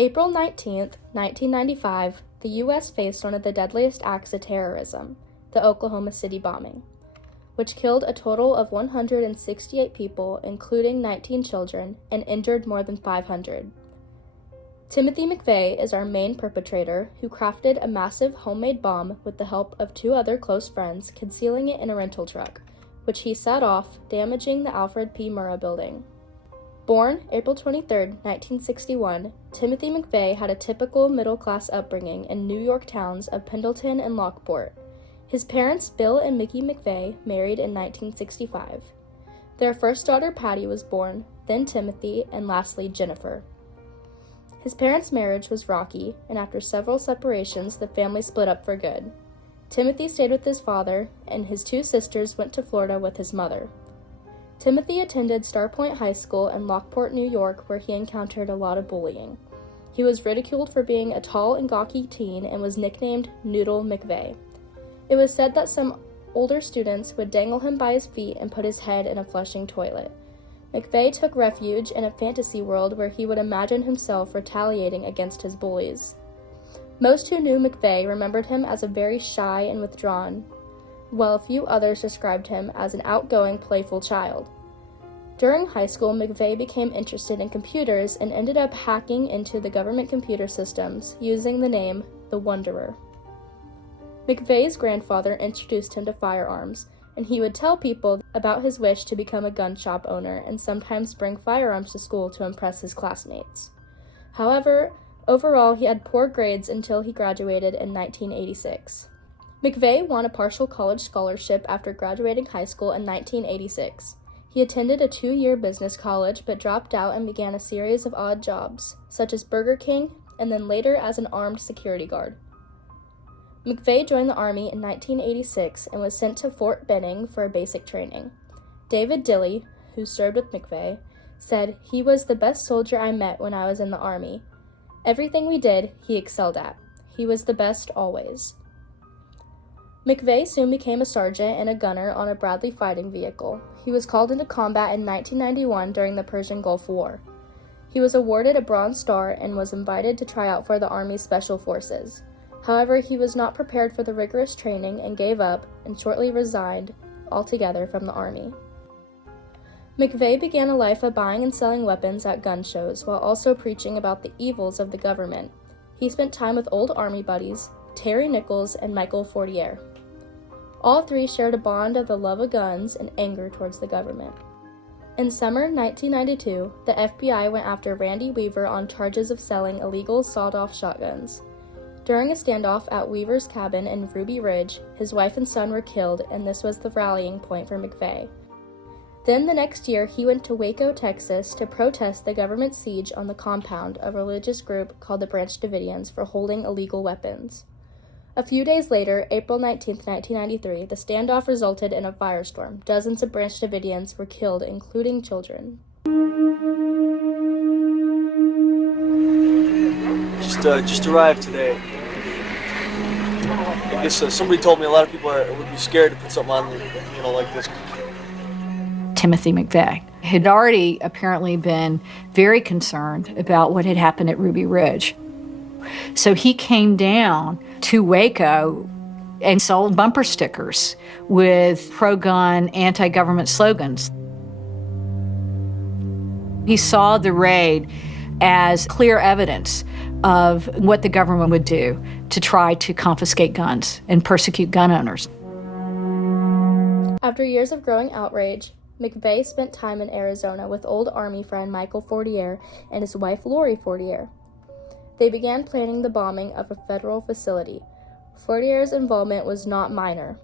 April 19th, 1995, the U.S. faced one of the deadliest acts of terrorism, the Oklahoma City bombing, which killed a total of 168 people, including 19 children, and injured more than 500. Timothy McVeigh is our main perpetrator, who crafted a massive homemade bomb with the help of two other close friends, concealing it in a rental truck, which he set off, damaging the Alfred P. Murrah building. Born April 23, 1961, Timothy McVeigh had a typical middle-class upbringing in New York towns of Pendleton and Lockport. His parents, Bill and Mickey McVeigh, married in 1965. Their first daughter, Patty, was born, then Timothy, and lastly, Jennifer. His parents' marriage was rocky, and after several separations, the family split up for good. Timothy stayed with his father, and his two sisters went to Florida with his mother. Timothy attended Starpoint High School in Lockport, New York, where he encountered a lot of bullying. He was ridiculed for being a tall and gawky teen and was nicknamed Noodle McVeigh. It was said that some older students would dangle him by his feet and put his head in a flushing toilet. McVeigh took refuge in a fantasy world where he would imagine himself retaliating against his bullies. Most who knew McVeigh remembered him as a very shy and withdrawn, while a few others described him as an outgoing, playful child. During high school, McVeigh became interested in computers and ended up hacking into the government computer systems using the name The Wanderer. McVeigh's grandfather introduced him to firearms, and he would tell people about his wish to become a gun shop owner and sometimes bring firearms to school to impress his classmates. However, overall, he had poor grades until he graduated in 1986. McVeigh won a partial college scholarship after graduating high school in 1986. He attended a 2-year business college but dropped out and began a series of odd jobs, such as Burger King, and then later as an armed security guard. McVeigh joined the Army in 1986 and was sent to Fort Benning for basic training. David Dilley, who served with McVeigh, said, "He was the best soldier I met when I was in the Army. Everything we did, he excelled at. He was the best always." McVeigh soon became a sergeant and a gunner on a Bradley fighting vehicle. He was called into combat in 1991 during the Persian Gulf War. He was awarded a Bronze Star and was invited to try out for the Army's Special Forces. However, he was not prepared for the rigorous training and gave up and shortly resigned altogether from the Army. McVeigh began a life of buying and selling weapons at gun shows while also preaching about the evils of the government. He spent time with old Army buddies, Terry Nichols and Michael Fortier. All three shared a bond of the love of guns and anger towards the government. In summer 1992, the FBI went after Randy Weaver on charges of selling illegal sawed-off shotguns. During a standoff at Weaver's cabin in Ruby Ridge, his wife and son were killed, and this was the rallying point for McVeigh. Then the next year, he went to Waco, Texas, to protest the government siege on the compound of a religious group called the Branch Davidians for holding illegal weapons. A few days later, April 19, 1993, the standoff resulted in a firestorm. Dozens of Branch Davidians were killed, including children. Just arrived today. I guess somebody told me a lot of people would be scared to put something on, like this. Timothy McVeigh had already apparently been very concerned about what had happened at Ruby Ridge. So he came down to Waco and sold bumper stickers with pro-gun, anti-government slogans. He saw the raid as clear evidence of what the government would do to try to confiscate guns and persecute gun owners. After years of growing outrage, McVeigh spent time in Arizona with old Army friend Michael Fortier and his wife Lori Fortier. They began planning the bombing of a federal facility. Fortier's involvement was not minor.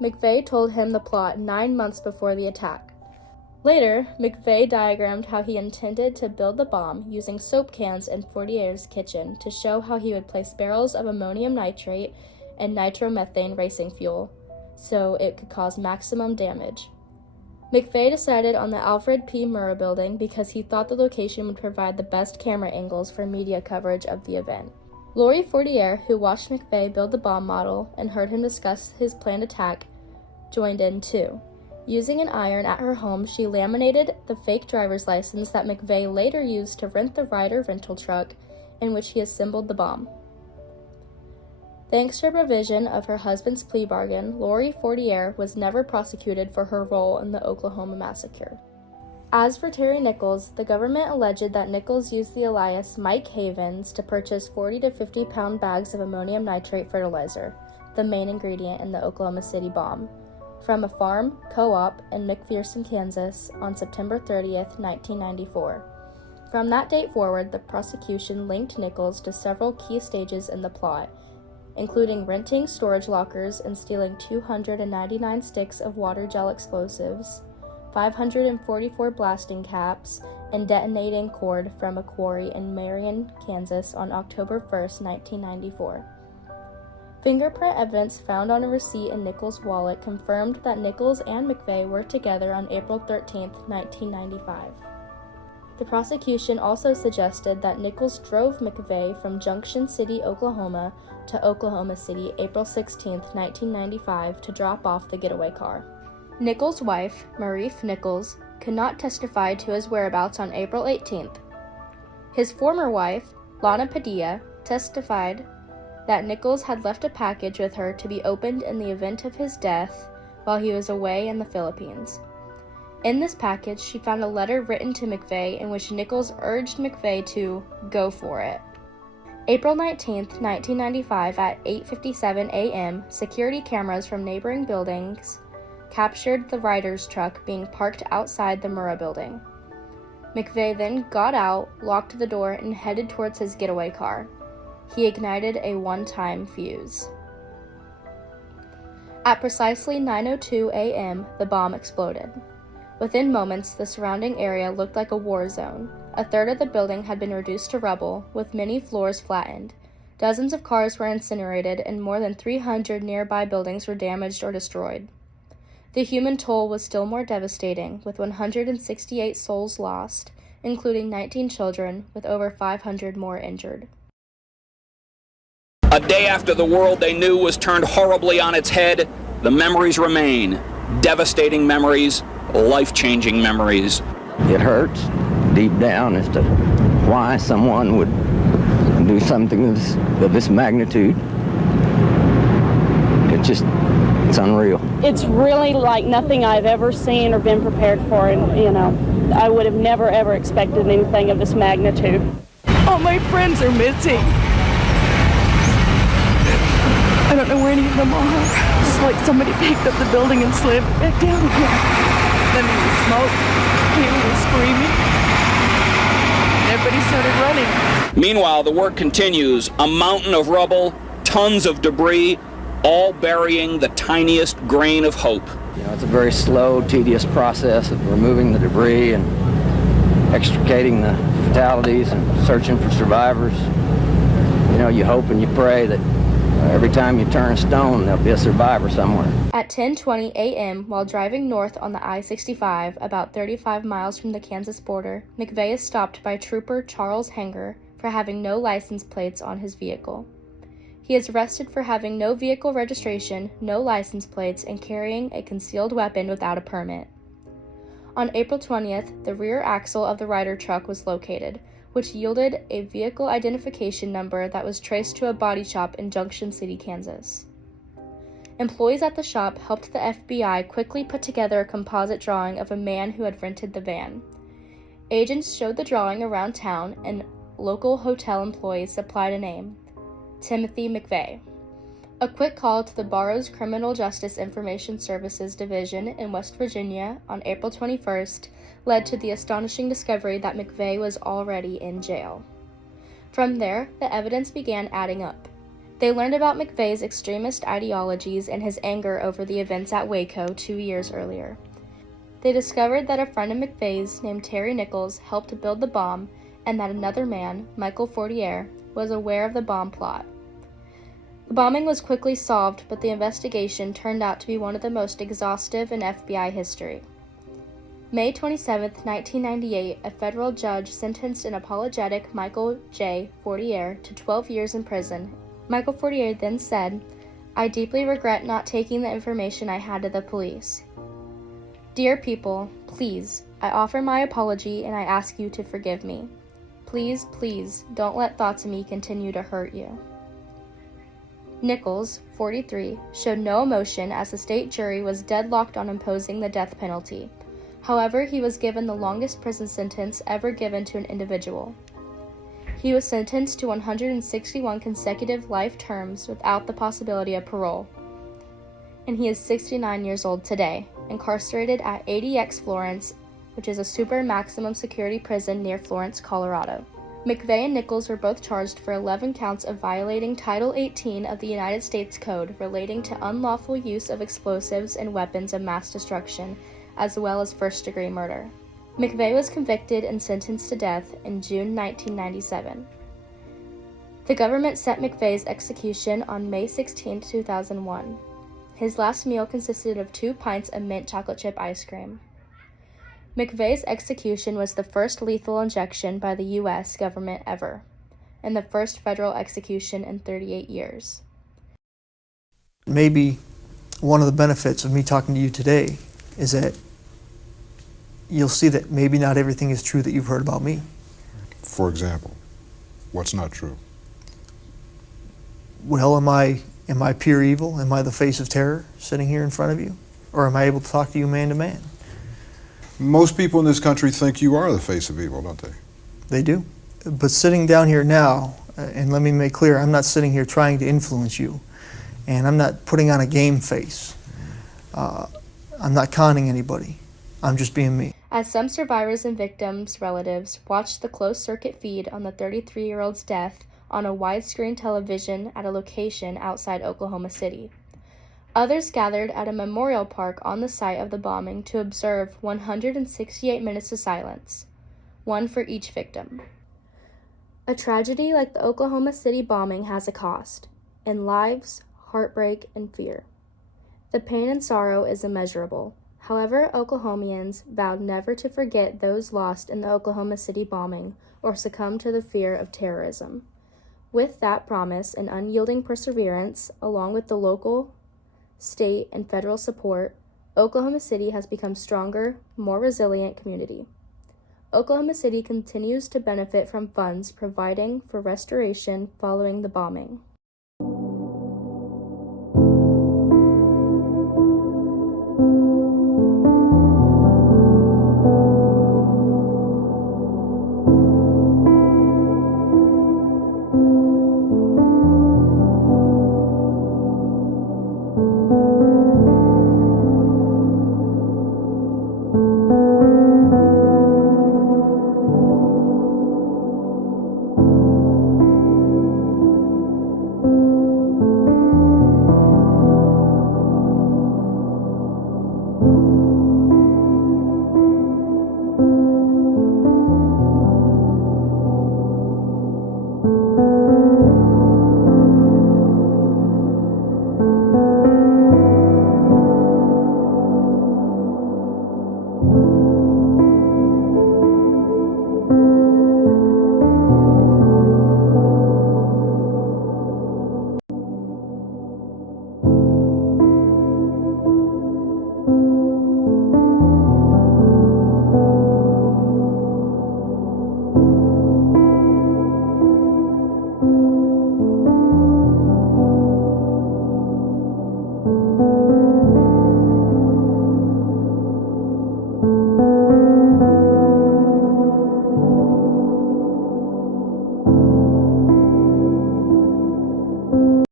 McVeigh told him the plot 9 months before the attack. Later, McVeigh diagrammed how he intended to build the bomb using soap cans in Fortier's kitchen to show how he would place barrels of ammonium nitrate and nitromethane racing fuel so it could cause maximum damage. McVeigh decided on the Alfred P. Murrah building because he thought the location would provide the best camera angles for media coverage of the event. Lori Fortier, who watched McVeigh build the bomb model and heard him discuss his planned attack, joined in too. Using an iron at her home, she laminated the fake driver's license that McVeigh later used to rent the Ryder rental truck in which he assembled the bomb. Thanks to a provision of her husband's plea bargain, Lori Fortier was never prosecuted for her role in the Oklahoma massacre. As for Terry Nichols, the government alleged that Nichols used the alias Mike Havens to purchase 40 to 50 pound bags of ammonium nitrate fertilizer, the main ingredient in the Oklahoma City bomb, from a farm co-op in McPherson, Kansas on September 30th, 1994. From that date forward, the prosecution linked Nichols to several key stages in the plot, including renting storage lockers and stealing 299 sticks of water gel explosives, 544 blasting caps, and detonating cord from a quarry in Marion, Kansas on October 1st, 1994. Fingerprint evidence found on a receipt in Nichols' wallet confirmed that Nichols and McVeigh were together on April 13, 1995. The prosecution also suggested that Nichols drove McVeigh from Junction City, Oklahoma, to Oklahoma City April 16, 1995 to drop off the getaway car. Nichols' wife, Marie Nichols, could not testify to his whereabouts on April 18th. His former wife, Lana Padilla, testified that Nichols had left a package with her to be opened in the event of his death while he was away in the Philippines. In this package, she found a letter written to McVeigh in which Nichols urged McVeigh to go for it. April 19, 1995 at 8:57 a.m., security cameras from neighboring buildings captured the Ryder's truck being parked outside the Murrah building. McVeigh then got out, locked the door, and headed towards his getaway car. He ignited a one-time fuse. At precisely 9:02 a.m., the bomb exploded. Within moments, the surrounding area looked like a war zone. A third of the building had been reduced to rubble, with many floors flattened. Dozens of cars were incinerated, and more than 300 nearby buildings were damaged or destroyed. The human toll was still more devastating, with 168 souls lost, including 19 children, with over 500 more injured. A day after the world they knew was turned horribly on its head, the memories remain. Devastating memories, life-changing memories. It hurts deep down as to why someone would do something of this magnitude. It's unreal. It's really like nothing I've ever seen or been prepared for, and I would have never ever expected anything of this magnitude. All my friends are missing. I don't know where any of them are. It's like somebody picked up the building and slammed it back down again. Then there was smoke, people were screaming, and everybody started running. Meanwhile, the work continues. A mountain of rubble, tons of debris, all burying the tiniest grain of hope. It's a very slow, tedious process of removing the debris and extricating the fatalities and searching for survivors. You hope and you pray that every time you turn a stone, there'll be a survivor somewhere. At 10:20 a.m., while driving north on the I-65, about 35 miles from the Kansas border, McVeigh is stopped by Trooper Charles Hanger for having no license plates on his vehicle. He is arrested for having no vehicle registration, no license plates, and carrying a concealed weapon without a permit. On April 20th, the rear axle of the Ryder truck was located, which yielded a vehicle identification number that was traced to a body shop in Junction City, Kansas. Employees at the shop helped the FBI quickly put together a composite drawing of a man who had rented the van. Agents showed the drawing around town, and local hotel employees supplied a name: Timothy McVeigh. A quick call to the Barrows Criminal Justice Information Services Division in West Virginia on April 21st led to the astonishing discovery that McVeigh was already in jail. From there, the evidence began adding up. They learned about McVeigh's extremist ideologies and his anger over the events at Waco 2 years earlier. They discovered that a friend of McVeigh's named Terry Nichols helped build the bomb, and that another man, Michael Fortier, was aware of the bomb plot. The bombing was quickly solved, but the investigation turned out to be one of the most exhaustive in FBI history. May 27, 1998, a federal judge sentenced an apologetic Michael J. Fortier to 12 years in prison. Michael Fortier then said, "I deeply regret not taking the information I had to the police. Dear people, please, I offer my apology and I ask you to forgive me. Please, please, don't let thoughts of me continue to hurt you. Nichols, 43, showed no emotion as the state jury was deadlocked on imposing the death penalty. However, he was given the longest prison sentence ever given to an individual. He was sentenced to 161 consecutive life terms without the possibility of parole. And he is 69 years old today, incarcerated at ADX Florence, which is a super maximum security prison near Florence, Colorado. McVeigh and Nichols were both charged for 11 counts of violating Title 18 of the United States Code relating to unlawful use of explosives and weapons of mass destruction, as well as first-degree murder. McVeigh was convicted and sentenced to death in June 1997. The government set McVeigh's execution on May 16, 2001. His last meal consisted of 2 pints of mint chocolate chip ice cream. McVeigh's execution was the first lethal injection by the U.S. government ever, and the first federal execution in 38 years. Maybe one of the benefits of me talking to you today is that you'll see that maybe not everything is true that you've heard about me. For example, what's not true? Well, am I pure evil? Am I the face of terror sitting here in front of you? Or am I able to talk to you man to man? Most people in this country think you are the face of evil, don't they? They do. But sitting down here now, and let me make clear, I'm not sitting here trying to influence you, and I'm not putting on a game face. I'm not conning anybody. I'm just being me. As some survivors and victims' relatives watched the closed-circuit feed on the 33-year-old's death on a widescreen television at a location outside Oklahoma City. Others gathered at a memorial park on the site of the bombing to observe 168 minutes of silence, one for each victim. A tragedy like the Oklahoma City bombing has a cost, in lives, heartbreak, and fear. The pain and sorrow is immeasurable. However, Oklahomians vowed never to forget those lost in the Oklahoma City bombing or succumb to the fear of terrorism. With that promise and unyielding perseverance, along with the local, state, and federal support, Oklahoma City has become stronger, more resilient community. Oklahoma City continues to benefit from funds providing for restoration following the bombing.